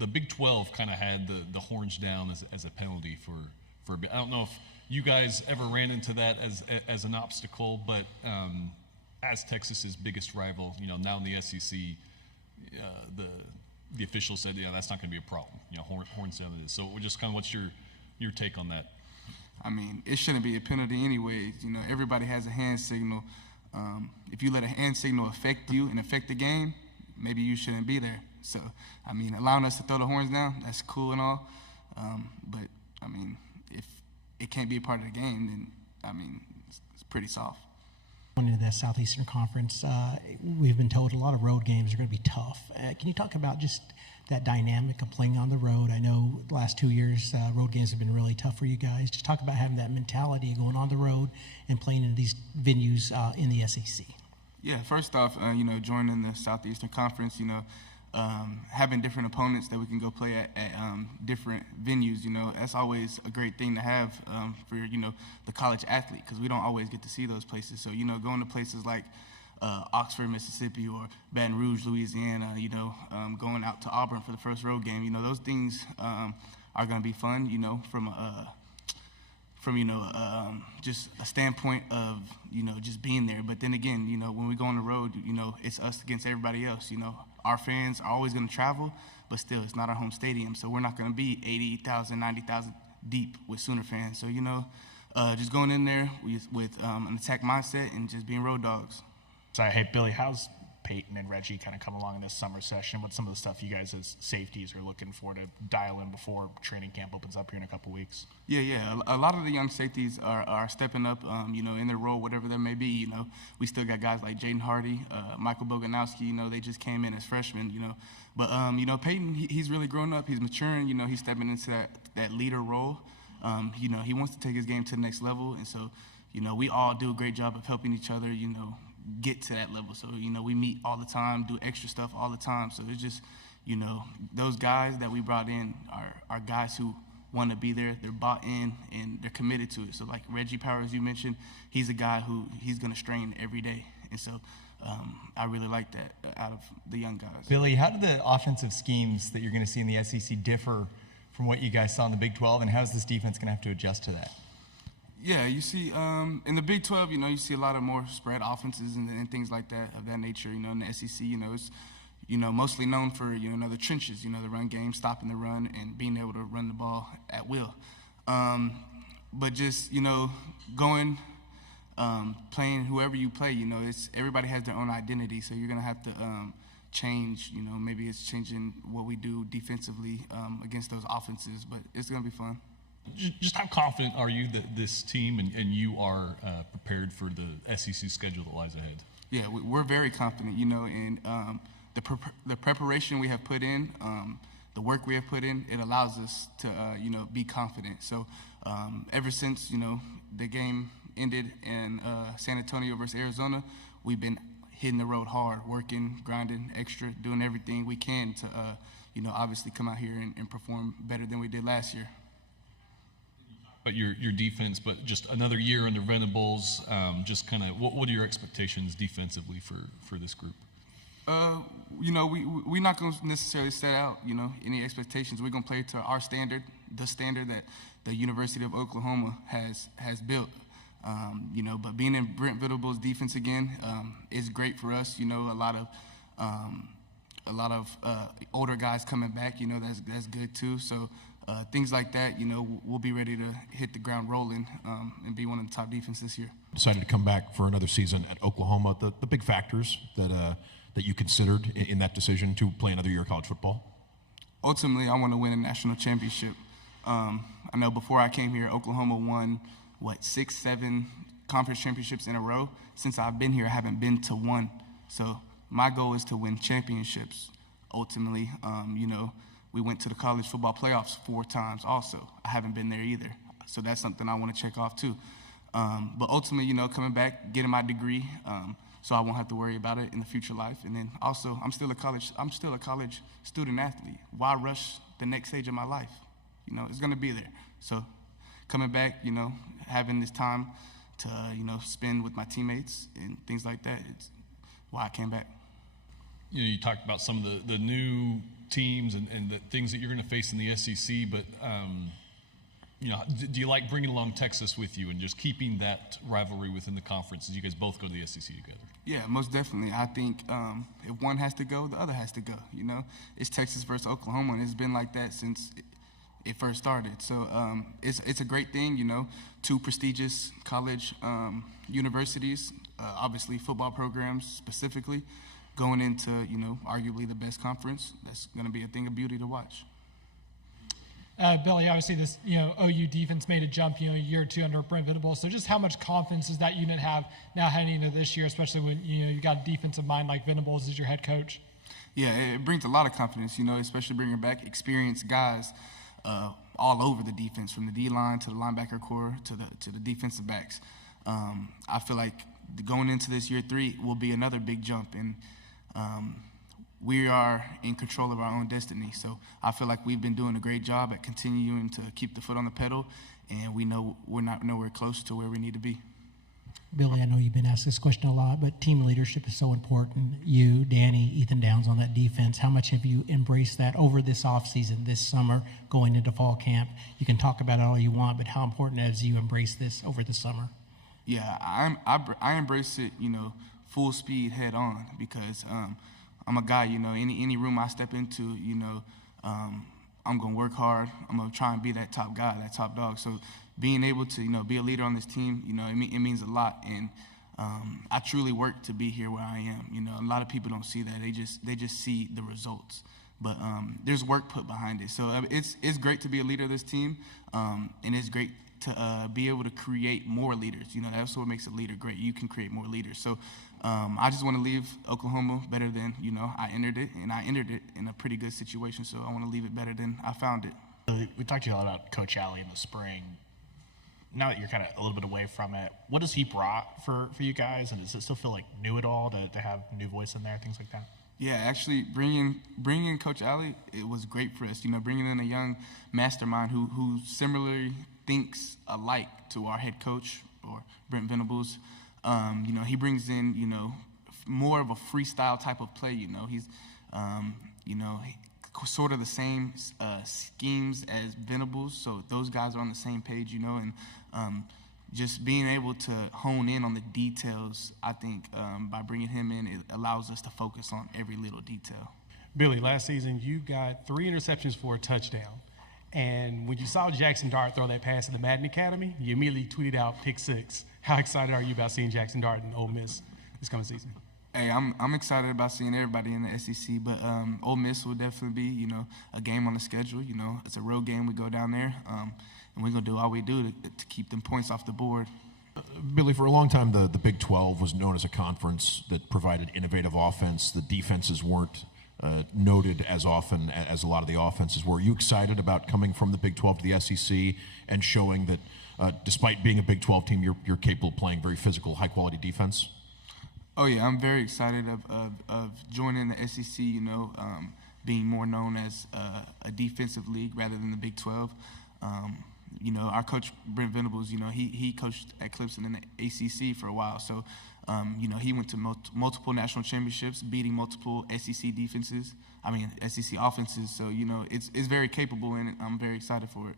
the Big 12 kind of had the horns down as a penalty for a bit. I don't know if you guys ever ran into that as an obstacle, but as Texas's biggest rival, now in the SEC, the officials said, yeah, that's not going to be a problem. Horns down it is. So just kind of what's your take on that? I mean, it shouldn't be a penalty anyways. Everybody has a hand signal. If you let a hand signal affect you and affect the game, maybe you shouldn't be there. So, I mean, allowing us to throw the horns down, that's cool and all. But, I mean, if it can't be a part of the game, then, I mean, it's pretty soft. Going into the Southeastern Conference, we've been told a lot of road games are going to be tough. Can you talk about just that dynamic of playing on the road? I know the last 2 years, road games have been really tough for you guys. Just talk about having that mentality going on the road and playing in these venues in the SEC. Yeah, first off, joining the Southeastern Conference, having different opponents that we can go play at different venues, that's always a great thing to have for, the college athlete, because we don't always get to see those places. So, going to places like Oxford, Mississippi, or Baton Rouge, Louisiana, going out to Auburn for the first road game, those things are going to be fun, from just a standpoint of, just being there. But then again, when we go on the road, it's us against everybody else. Our fans are always going to travel, but still, it's not our home stadium. So we're not going to be 80,000, 90,000 deep with Sooner fans. So, just going in there with an attack mindset and just being road dogs. So, hey, Billy, how's Peyton and Reggie kind of come along in this summer session? What's some of the stuff you guys as safeties are looking for to dial in before training camp opens up here in a couple weeks? Yeah. A lot of the young safeties are stepping up, in their role, whatever that may be. We still got guys like Jaden Hardy, Michael Boganowski, they just came in as freshmen, But, Peyton, he's really grown up. He's maturing, he's stepping into that leader role. He wants to take his game to the next level. And so, we all do a great job of helping each other, get to that level. So, we meet all the time, do extra stuff all the time. So it's just, those guys that we brought in are guys who want to be there. They're bought in and they're committed to it. So like Reggie Powers, you mentioned, he's a guy who he's going to strain every day. And so I really like that out of the young guys. Billy, how do the offensive schemes that you're going to see in the SEC differ from what you guys saw in the Big 12, and how's this defense going to have to adjust to that? Yeah, you see, in the Big 12, you see a lot of more spread offenses and things like that of that nature. In the SEC, it's, mostly known for, the trenches, the run game, stopping the run and being able to run the ball at will. But just, going, playing whoever you play, it's everybody has their own identity, so you're gonna have to change. Maybe it's changing what we do defensively against those offenses, but it's gonna be fun. Just how confident are you that this team and you are prepared for the SEC schedule that lies ahead? Yeah, we're very confident, and the preparation we have put in, the work we have put in, it allows us to, be confident. So ever since, the game ended in San Antonio versus Arizona, we've been hitting the road hard, working, grinding, extra, doing everything we can to, obviously come out here and perform better than we did last year. But your defense, but just another year under Venables, just kind of what are your expectations defensively for this group? We're not going to necessarily set out, any expectations. We're going to play to our standard, the standard that the University of Oklahoma has built. But being in Brent Venables' defense again is great for us. A lot of older guys coming back. That's good too. So. Things like that, we'll be ready to hit the ground rolling and be one of the top defenses this year. Decided to come back for another season at Oklahoma. The big factors that you considered in that decision to play another year of college football? Ultimately, I want to win a national championship. I know before I came here, Oklahoma won, 6, 7 conference championships in a row. Since I've been here, I haven't been to one. So my goal is to win championships. Ultimately, we went to the college football playoffs 4 times also. I haven't been there either. So that's something I want to check off too. But ultimately, coming back, getting my degree, so I won't have to worry about it in the future life. And then also, I'm still a college student athlete. Why rush the next stage of my life? It's going to be there. So coming back, having this time to, spend with my teammates and things like that, it's why I came back. You talked about some of the new teams and the things that you're going to face in the SEC, but do you like bringing along Texas with you and just keeping that rivalry within the conference as you guys both go to the SEC together? Yeah, most definitely. I think if one has to go, the other has to go. It's Texas versus Oklahoma, and it's been like that since it first started. So it's a great thing, two prestigious college universities, obviously football programs specifically, going into, arguably the best conference. That's going to be a thing of beauty to watch. Billy, obviously this, OU defense made a jump, a year or two under Brent Venables. So just how much confidence does that unit have now heading into this year, especially when, you got a defensive mind like Venables as your head coach? Yeah, it brings a lot of confidence, especially bringing back experienced guys all over the defense, from the D-line to the linebacker core to the defensive backs. I feel like going into this year 3 will be another big jump, and we are in control of our own destiny. So I feel like we've been doing a great job at continuing to keep the foot on the pedal, and we know we're not nowhere close to where we need to be. Billy, I know you've been asked this question a lot, but team leadership is so important. You, Danny, Ethan Downs on that defense, how much have you embraced that over this offseason, this summer, going into fall camp? You can talk about it all you want, but how important has you embraced this over the summer? Yeah, I embrace it, full speed head on, because I'm a guy, any room I step into, I'm going to work hard. I'm going to try and be that top guy, that top dog. So being able to, be a leader on this team, it means a lot. And I truly work to be here where I am. A lot of people don't see that. They just see the results. But there's work put behind it. So it's great to be a leader of this team, and it's great to be able to create more leaders. That's what makes a leader great. You can create more leaders. So I just want to leave Oklahoma better than, I entered it, and I entered it in a pretty good situation. So I want to leave it better than I found it. We talked to you a lot about Coach Alley in the spring. Now that you're kind of a little bit away from it, what has he brought for you guys? And does it still feel like new at all to have new voice in there, things like that? Yeah, actually, bringing Coach Alley, it was great for us. Bringing in a young mastermind who similarly thinks alike to our head coach, or Brent Venables. He brings in, more of a freestyle type of play. He's, sort of the same schemes as Venables, so those guys are on the same page, and just being able to hone in on the details, I think by bringing him in, it allows us to focus on every little detail. Billy, last season you got 3 interceptions for a touchdown. And when you saw Jackson Dart throw that pass at the Madden Academy, you immediately tweeted out pick 6. How excited are you about seeing Jackson Dart in Ole Miss this coming season? Hey, I'm excited about seeing everybody in the SEC, but Ole Miss will definitely be, a game on the schedule. It's a road game. We go down there, and we're going to do all we do to keep them points off the board. Billy, for a long time, the Big 12 was known as a conference that provided innovative offense. The defenses weren't noted as often as a lot of the offenses were. Are you excited about coming from the Big 12 to the SEC and showing that despite being a Big 12 team, you're capable of playing very physical, high-quality defense? Oh, yeah, I'm very excited of joining the SEC, being more known as a defensive league rather than the Big 12. Our coach, Brent Venables, he coached at Clemson in the ACC for a while. So, he went to multiple national championships, beating multiple SEC offenses. So, it's very capable, and I'm very excited for it.